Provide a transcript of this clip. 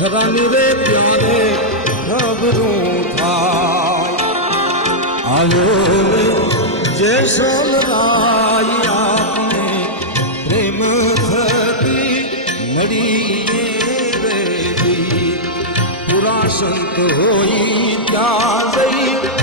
ઘરાની રે પ્યારે ખબરું થાય આયો જે સોલરાય આપને પ્રેમ થતી નડીએ રે પૂરા સંત હોઈ ત્યાં જઈ